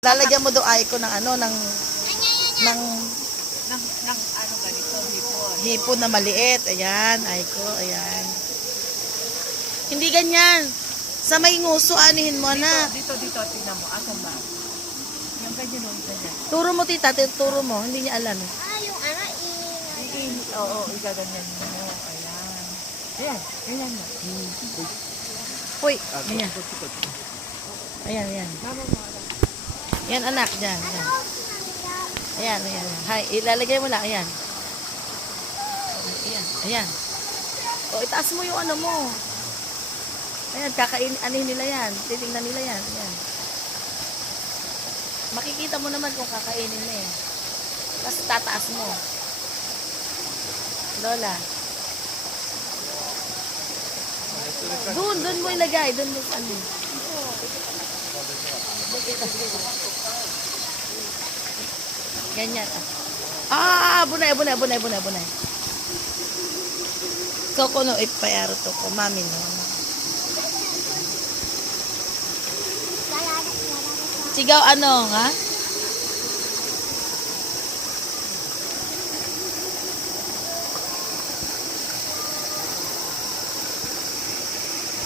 Lalagyan mo daw Aiko ng ano, ng Ng ano ganito, hipon. hipon na maliit. Ayan, Aiko, ayan. Hindi ganyan. Sa may nguso, anihin mo na. Dito, tingnan mo. Asan ba? Yung ganyan o, ganyan. Turo mo, tita, turo mo. Hindi niya alam. Yung ano, oo, igaganyan mo. Ayan. Ayan, ganyan mo. Hoy, ayan. Ayan, ayan. Yan, anak, dyan, dyan. Ayan, ayan. Hay, ilalagay mo lang, ayan. Ayan, ayan. O, itaas mo yung ano mo. Ayan, anihin nila yan. Titingnan nila yan. Ayan. Makikita mo naman kung kakainin na eh. Tapos tataas mo. Lola. Doon mo ilagay. Doon mo ano. Ganyan. Bunay. Koko no ipayaro to ko. Mami no. Sigaw ano, ha?